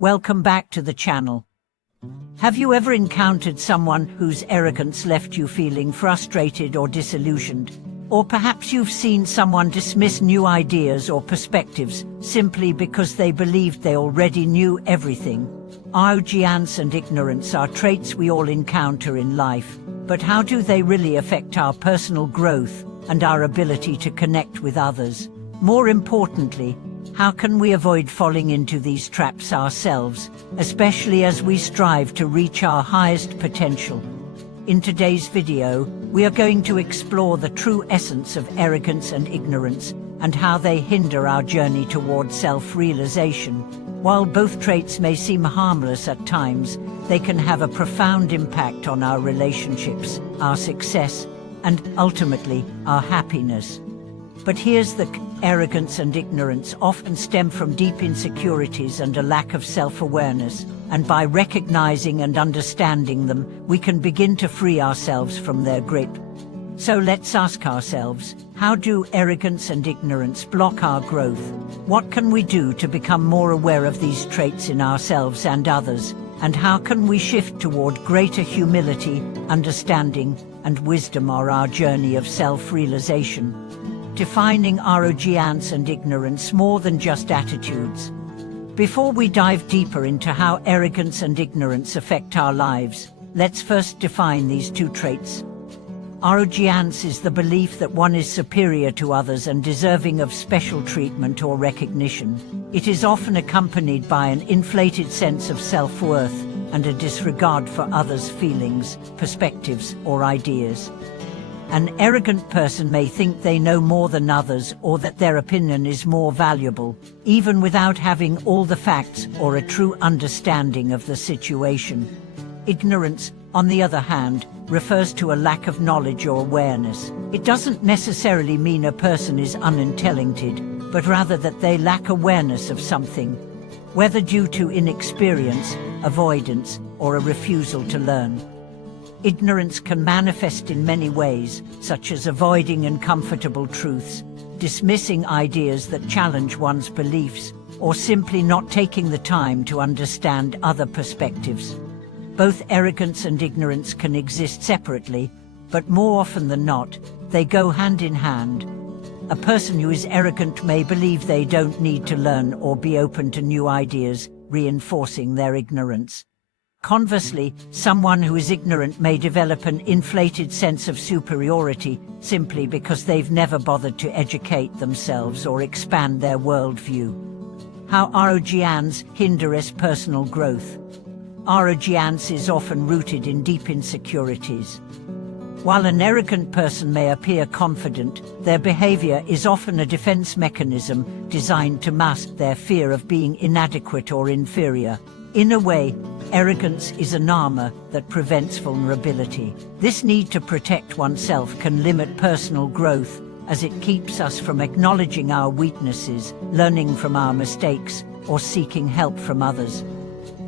Welcome back to the channel. Have you ever encountered someone whose arrogance left you feeling frustrated or disillusioned? Or perhaps you've seen someone dismiss new ideas or perspectives simply because they believed they already knew everything. Arrogance and ignorance are traits we all encounter in life, but how do they really affect our personal growth and our ability to connect with others? More importantly, how can we avoid falling into these traps ourselves, especially as we strive to reach our highest potential? In today's video, we are going to explore the true essence of arrogance and ignorance and how they hinder our journey toward self-realization. While both traits may seem harmless at times, they can have a profound impact on our relationships, our success, and ultimately, our happiness. But here's the arrogance and ignorance often stem from deep insecurities and a lack of self-awareness, and by recognizing and understanding them, we can begin to free ourselves from their grip. So let's ask ourselves, how do arrogance and ignorance block our growth? What can we do to become more aware of these traits in ourselves and others? And how can we shift toward greater humility, understanding, and wisdom on our journey of self-realization? Defining arrogance and ignorance more than just attitudes. Before we dive deeper into how arrogance and ignorance affect our lives, let's first define these two traits. Arrogance is the belief that one is superior to others and deserving of special treatment or recognition. It is often accompanied by an inflated sense of self-worth and a disregard for others' feelings, perspectives, or ideas. An arrogant person may think they know more than others or that their opinion is more valuable, even without having all the facts or a true understanding of the situation. Ignorance, on the other hand, refers to a lack of knowledge or awareness. It doesn't necessarily mean a person is unintelligent, but rather that they lack awareness of something, whether due to inexperience, avoidance, or a refusal to learn. Ignorance can manifest in many ways, such as avoiding uncomfortable truths, dismissing ideas that challenge one's beliefs, or simply not taking the time to understand other perspectives. Both arrogance and ignorance can exist separately, but more often than not, they go hand in hand. A person who is arrogant may believe they don't need to learn or be open to new ideas, reinforcing their ignorance. Conversely, someone who is ignorant may develop an inflated sense of superiority simply because they've never bothered to educate themselves or expand their worldview. How arrogance hinders personal growth. Arrogance is often rooted in deep insecurities. While an arrogant person may appear confident, their behavior is often a defense mechanism designed to mask their fear of being inadequate or inferior. In a way, arrogance is an armor that prevents vulnerability. This need to protect oneself can limit personal growth, as it keeps us from acknowledging our weaknesses, learning from our mistakes, or seeking help from others.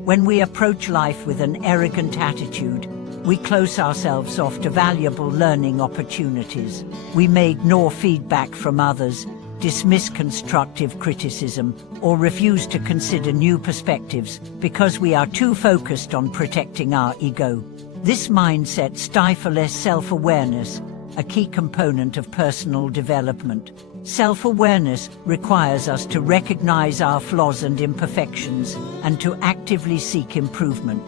When we approach life with an arrogant attitude, we close ourselves off to valuable learning opportunities. We may ignore feedback from others, dismiss constructive criticism, or refuse to consider new perspectives because we are too focused on protecting our ego. This mindset stifles self-awareness, a key component of personal development. Self-awareness requires us to recognize our flaws and imperfections and to actively seek improvement.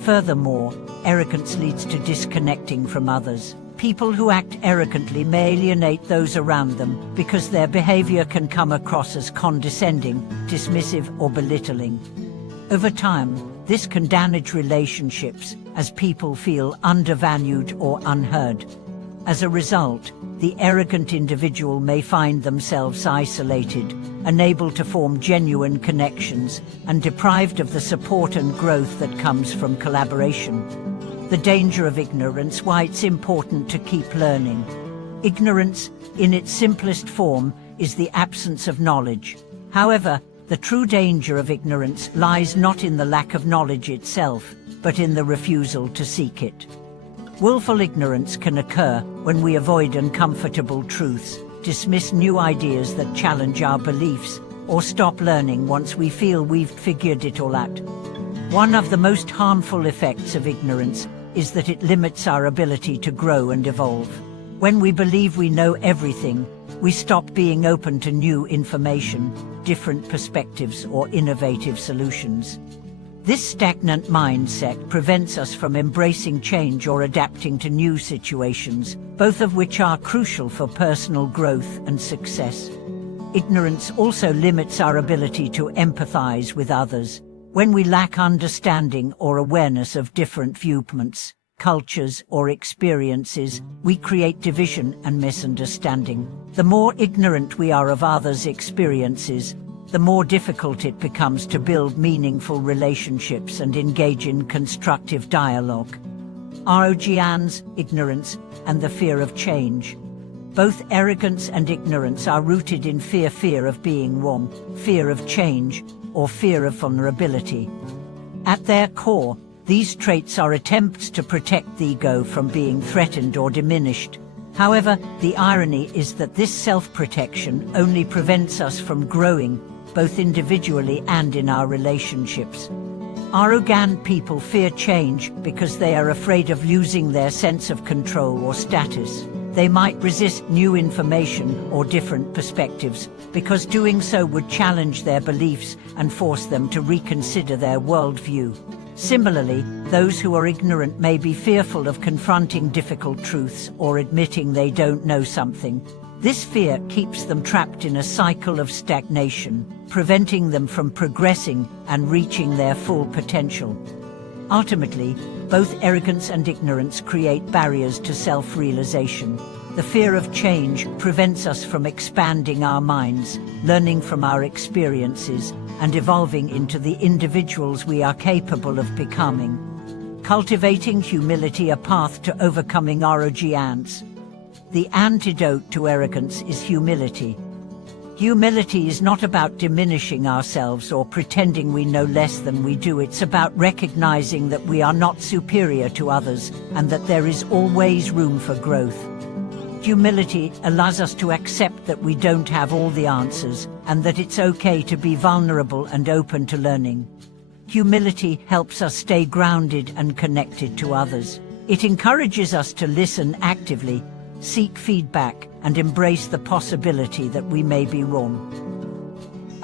Furthermore, arrogance leads to disconnecting from others. People who act arrogantly may alienate those around them because their behavior can come across as condescending, dismissive, or belittling. Over time, this can damage relationships as people feel undervalued or unheard. As a result, the arrogant individual may find themselves isolated, unable to form genuine connections, and deprived of the support and growth that comes from collaboration. The danger of ignorance, why it's important to keep learning. Ignorance, in its simplest form, is the absence of knowledge. However, the true danger of ignorance lies not in the lack of knowledge itself, but in the refusal to seek it. Willful ignorance can occur when we avoid uncomfortable truths, dismiss new ideas that challenge our beliefs, or stop learning once we feel we've figured it all out. One of the most harmful effects of ignorance is that it limits our ability to grow and evolve. When we believe we know everything, we stop being open to new information, different perspectives, or innovative solutions. This stagnant mindset prevents us from embracing change or adapting to new situations, both of which are crucial for personal growth and success. Ignorance also limits our ability to empathize with others. When we lack understanding or awareness of different viewpoints, cultures, or experiences, we create division and misunderstanding. The more ignorant we are of others' experiences, the more difficult it becomes to build meaningful relationships and engage in constructive dialogue. Arrogance, ignorance, and the fear of change. Both arrogance and ignorance are rooted in fear of being wrong, fear of change, or fear of vulnerability. At their core, these traits are attempts to protect the ego from being threatened or diminished. However, the irony is that this self-protection only prevents us from growing, both individually and in our relationships. Arrogant people fear change because they are afraid of losing their sense of control or status. They might resist new information or different perspectives, because doing so would challenge their beliefs and force them to reconsider their worldview. Similarly, those who are ignorant may be fearful of confronting difficult truths or admitting they don't know something. This fear keeps them trapped in a cycle of stagnation, preventing them from progressing and reaching their full potential. Ultimately, both arrogance and ignorance create barriers to self-realization. The fear of change prevents us from expanding our minds, learning from our experiences, and evolving into the individuals we are capable of becoming. Cultivating humility, a path to overcoming arrogance. The antidote to arrogance is humility. Humility is not about diminishing ourselves or pretending we know less than we do. It's about recognizing that we are not superior to others and that there is always room for growth. Humility allows us to accept that we don't have all the answers and that it's okay to be vulnerable and open to learning. Humility helps us stay grounded and connected to others. It encourages us to listen actively, seek feedback, and embrace the possibility that we may be wrong.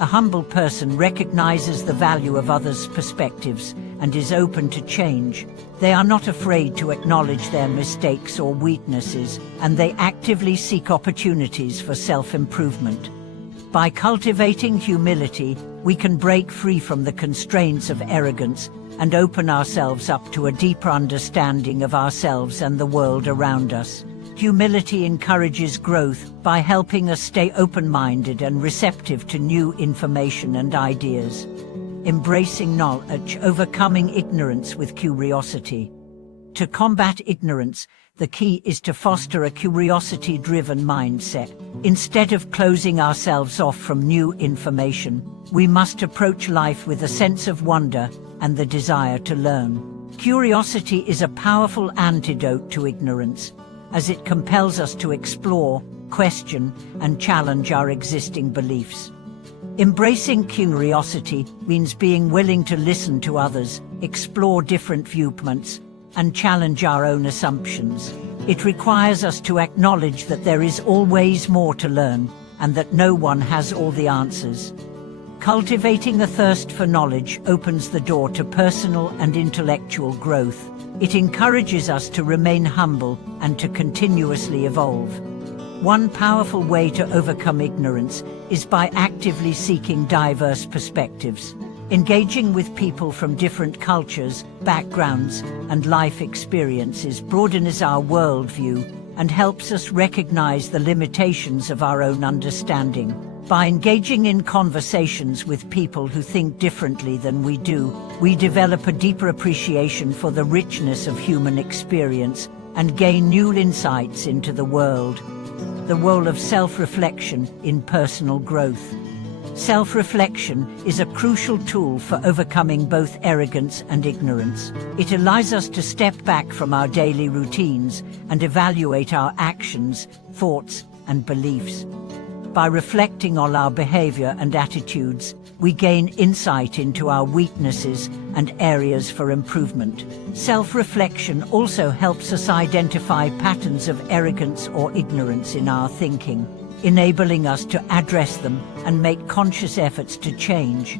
A humble person recognizes the value of others' perspectives and is open to change. They are not afraid to acknowledge their mistakes or weaknesses, and they actively seek opportunities for self-improvement. By cultivating humility, we can break free from the constraints of arrogance and open ourselves up to a deeper understanding of ourselves and the world around us. Humility encourages growth by helping us stay open-minded and receptive to new information and ideas. Embracing knowledge, overcoming ignorance with curiosity. To combat ignorance, the key is to foster a curiosity-driven mindset. Instead of closing ourselves off from new information, we must approach life with a sense of wonder and the desire to learn. Curiosity is a powerful antidote to ignorance, as it compels us to explore, question, and challenge our existing beliefs. Embracing curiosity means being willing to listen to others, explore different viewpoints, and challenge our own assumptions. It requires us to acknowledge that there is always more to learn, and that no one has all the answers. Cultivating a thirst for knowledge opens the door to personal and intellectual growth. It encourages us to remain humble and to continuously evolve. One powerful way to overcome ignorance is by actively seeking diverse perspectives. Engaging with people from different cultures, backgrounds, and life experiences broadens our worldview and helps us recognize the limitations of our own understanding. By engaging in conversations with people who think differently than we do, we develop a deeper appreciation for the richness of human experience and gain new insights into the world. The role of self-reflection in personal growth. Self-reflection is a crucial tool for overcoming both arrogance and ignorance. It allows us to step back from our daily routines and evaluate our actions, thoughts, and beliefs. By reflecting on our behavior and attitudes, we gain insight into our weaknesses and areas for improvement. Self-reflection also helps us identify patterns of arrogance or ignorance in our thinking, enabling us to address them and make conscious efforts to change.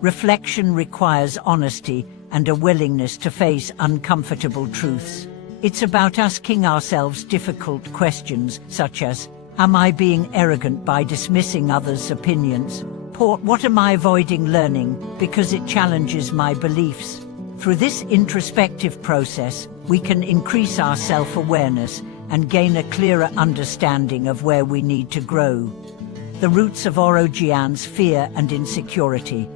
Reflection requires honesty and a willingness to face uncomfortable truths. It's about asking ourselves difficult questions, such as, am I being arrogant by dismissing others' opinions? Or what am I avoiding learning because it challenges my beliefs? Through this introspective process, we can increase our self-awareness and gain a clearer understanding of where we need to grow. The roots of arrogance: fear and insecurity.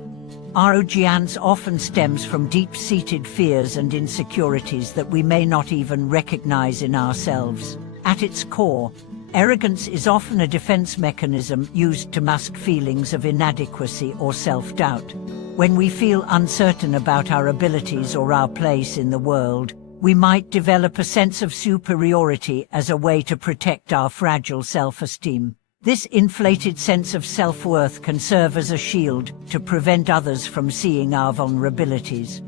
Arrogance often stems from deep-seated fears and insecurities that we may not even recognize in ourselves. At its core, arrogance is often a defense mechanism used to mask feelings of inadequacy or self-doubt. When we feel uncertain about our abilities or our place in the world, we might develop a sense of superiority as a way to protect our fragile self-esteem. This inflated sense of self-worth can serve as a shield to prevent others from seeing our vulnerabilities.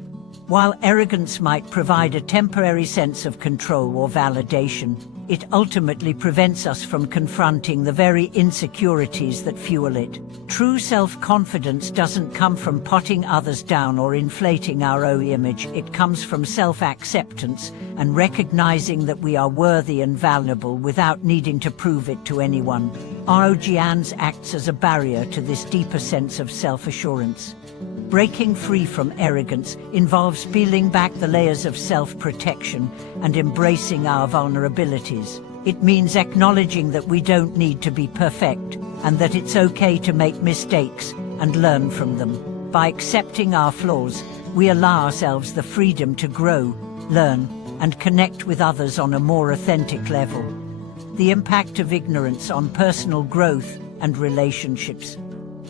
While arrogance might provide a temporary sense of control or validation, it ultimately prevents us from confronting the very insecurities that fuel it. True self-confidence doesn't come from putting others down or inflating our own image. It comes from self-acceptance and recognizing that we are worthy and valuable without needing to prove it to anyone. Arrogance acts as a barrier to this deeper sense of self-assurance. Breaking free from arrogance involves peeling back the layers of self-protection and embracing our vulnerabilities. It means acknowledging that we don't need to be perfect and that it's okay to make mistakes and learn from them. By accepting our flaws, we allow ourselves the freedom to grow, learn, and connect with others on a more authentic level. The impact of ignorance on personal growth and relationships.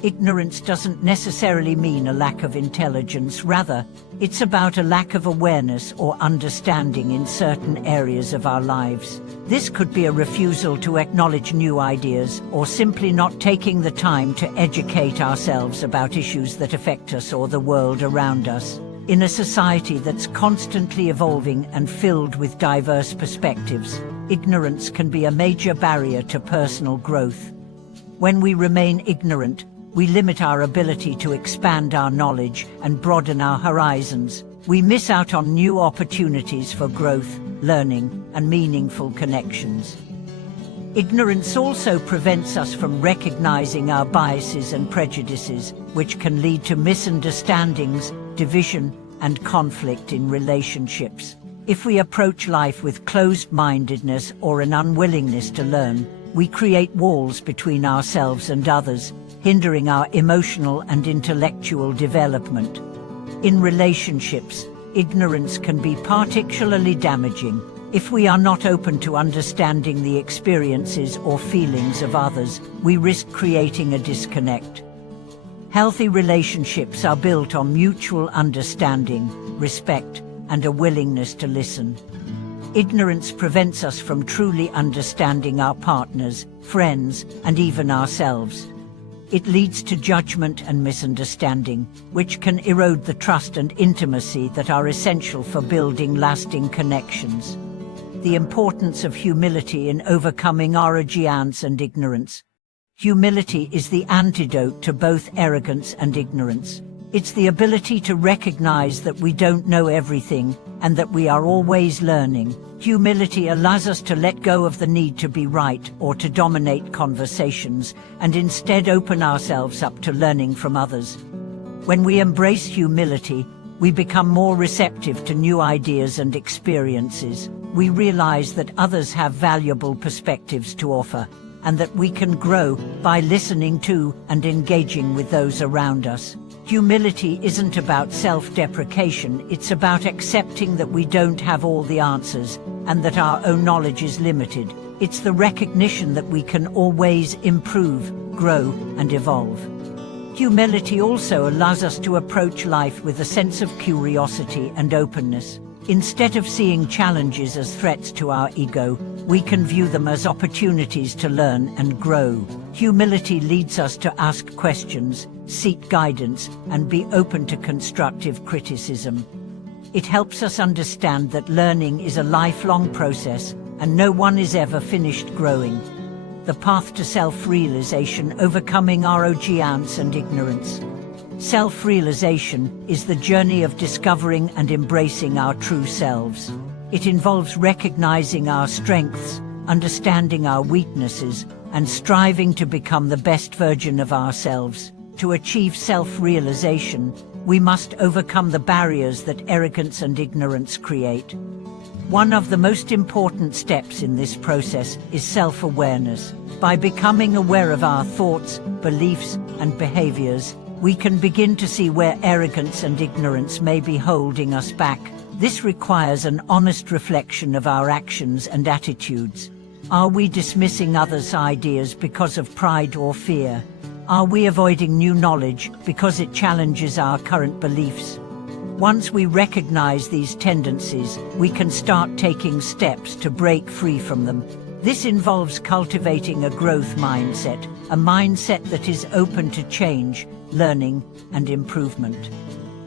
Ignorance doesn't necessarily mean a lack of intelligence. Rather, it's about a lack of awareness or understanding in certain areas of our lives. This could be a refusal to acknowledge new ideas, or simply not taking the time to educate ourselves about issues that affect us or the world around us. In a society that's constantly evolving and filled with diverse perspectives, ignorance can be a major barrier to personal growth. When we remain ignorant, we limit our ability to expand our knowledge and broaden our horizons. We miss out on new opportunities for growth, learning, and meaningful connections. Ignorance also prevents us from recognizing our biases and prejudices, which can lead to misunderstandings, division, and conflict in relationships. If we approach life with closed-mindedness or an unwillingness to learn, we create walls between ourselves and others, hindering our emotional and intellectual development. In relationships, ignorance can be particularly damaging. If we are not open to understanding the experiences or feelings of others, we risk creating a disconnect. Healthy relationships are built on mutual understanding, respect, and a willingness to listen. Ignorance prevents us from truly understanding our partners, friends, and even ourselves. It leads to judgment and misunderstanding, which can erode the trust and intimacy that are essential for building lasting connections. The importance of humility in overcoming arrogance and ignorance. Humility is the antidote to both arrogance and ignorance. It's the ability to recognize that we don't know everything and that we are always learning. Humility allows us to let go of the need to be right or to dominate conversations, and instead open ourselves up to learning from others. When we embrace humility, we become more receptive to new ideas and experiences. We realize that others have valuable perspectives to offer, and that we can grow by listening to and engaging with those around us. Humility isn't about self-deprecation, it's about accepting that we don't have all the answers and that our own knowledge is limited. It's the recognition that we can always improve, grow, and evolve. Humility also allows us to approach life with a sense of curiosity and openness. Instead of seeing challenges as threats to our ego, we can view them as opportunities to learn and grow. Humility leads us to ask questions, seek guidance, and be open to constructive criticism. It helps us understand that learning is a lifelong process, and no one is ever finished growing. The path to self-realization, overcoming arrogance and ignorance. Self-realization is the journey of discovering and embracing our true selves. It involves recognizing our strengths, understanding our weaknesses, and striving to become the best version of ourselves. To achieve self-realization, we must overcome the barriers that arrogance and ignorance create. One of the most important steps in this process is self-awareness. By becoming aware of our thoughts, beliefs, and behaviors, we can begin to see where arrogance and ignorance may be holding us back. This requires an honest reflection of our actions and attitudes. Are we dismissing others' ideas because of pride or fear? Are we avoiding new knowledge because it challenges our current beliefs? Once we recognize these tendencies, we can start taking steps to break free from them. This involves cultivating a growth mindset, a mindset that is open to change, learning, and improvement.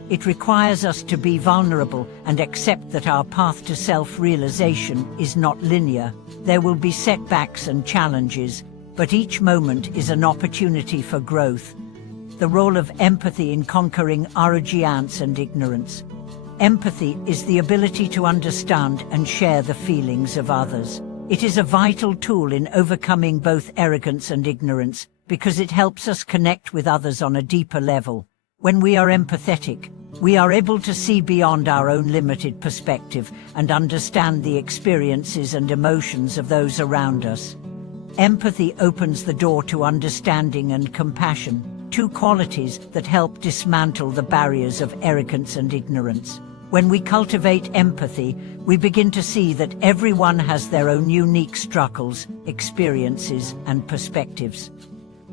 It requires us to be vulnerable and accept that our path to self-realization is not linear. There will be setbacks and challenges, but each moment is an opportunity for growth. The role of empathy in conquering arrogance and ignorance. Empathy is the ability to understand and share the feelings of others. It is a vital tool in overcoming both arrogance and ignorance because it helps us connect with others on a deeper level. When we are empathetic, we are able to see beyond our own limited perspective and understand the experiences and emotions of those around us. Empathy opens the door to understanding and compassion, two qualities that help dismantle the barriers of arrogance and ignorance. When we cultivate empathy, we begin to see that everyone has their own unique struggles, experiences, and perspectives.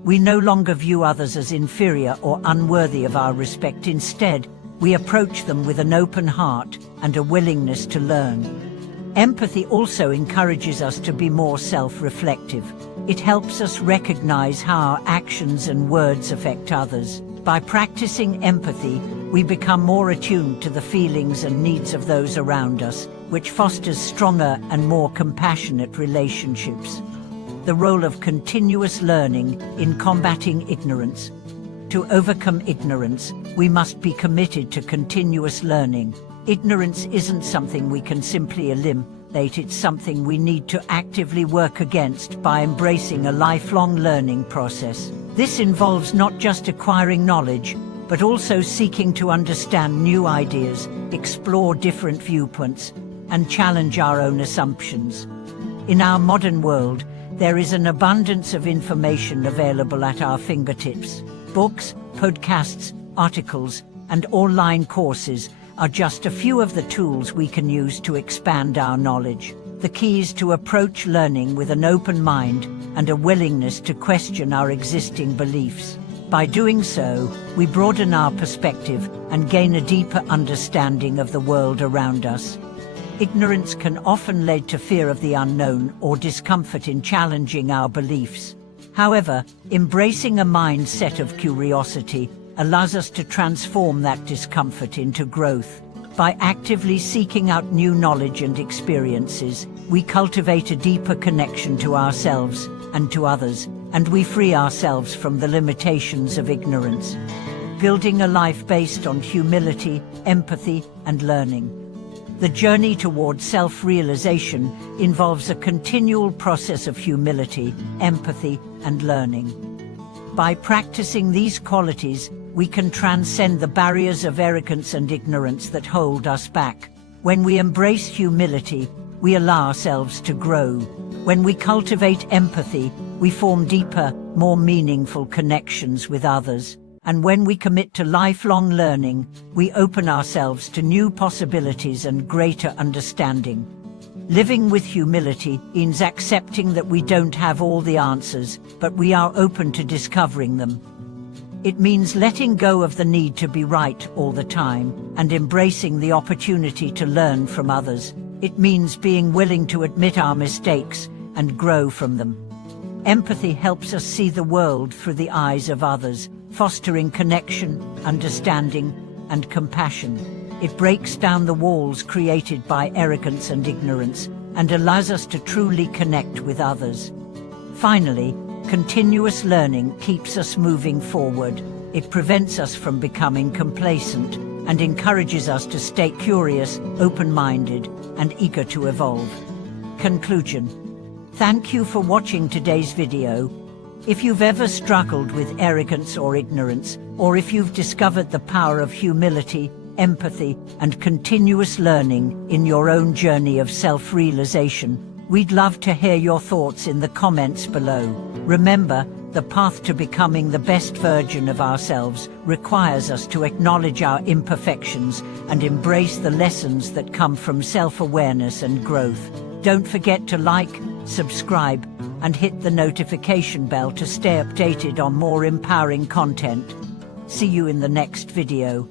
We no longer view others as inferior or unworthy of our respect. Instead, we approach them with an open heart and a willingness to learn. Empathy also encourages us to be more self-reflective. It helps us recognize how our actions and words affect others. By practicing empathy, we become more attuned to the feelings and needs of those around us, which fosters stronger and more compassionate relationships. The role of continuous learning in combating ignorance. To overcome ignorance, we must be committed to continuous learning. Ignorance isn't something we can simply eliminate, it's something we need to actively work against by embracing a lifelong learning process. This involves not just acquiring knowledge, but also seeking to understand new ideas, explore different viewpoints, and challenge our own assumptions. In our modern world, there is an abundance of information available at our fingertips. Books, podcasts, articles, and online courses are just a few of the tools we can use to expand our knowledge. The key is to approach learning with an open mind and a willingness to question our existing beliefs. By doing so, we broaden our perspective and gain a deeper understanding of the world around us. Ignorance can often lead to fear of the unknown or discomfort in challenging our beliefs. However, embracing a mindset of curiosity allows us to transform that discomfort into growth. By actively seeking out new knowledge and experiences, we cultivate a deeper connection to ourselves and to others, and we free ourselves from the limitations of ignorance. Building a life based on humility, empathy, and learning. The journey toward self-realization involves a continual process of humility, empathy, and learning. By practicing these qualities, we can transcend the barriers of arrogance and ignorance that hold us back. When we embrace humility, we allow ourselves to grow. When we cultivate empathy, we form deeper, more meaningful connections with others. And when we commit to lifelong learning, we open ourselves to new possibilities and greater understanding. Living with humility means accepting that we don't have all the answers, but we are open to discovering them. It means letting go of the need to be right all the time and embracing the opportunity to learn from others. It means being willing to admit our mistakes and grow from them. Empathy helps us see the world through the eyes of others, fostering connection, understanding, and compassion. It breaks down the walls created by arrogance and ignorance and allows us to truly connect with others. Finally, continuous learning keeps us moving forward. It prevents us from becoming complacent and encourages us to stay curious, open-minded, and eager to evolve. Conclusion. Thank you for watching today's video. If you've ever struggled with arrogance or ignorance, or if you've discovered the power of humility, empathy, and continuous learning in your own journey of self-realization, we'd love to hear your thoughts in the comments below. Remember, the path to becoming the best version of ourselves requires us to acknowledge our imperfections and embrace the lessons that come from self-awareness and growth. Don't forget to like, subscribe, and hit the notification bell to stay updated on more empowering content. See you in the next video.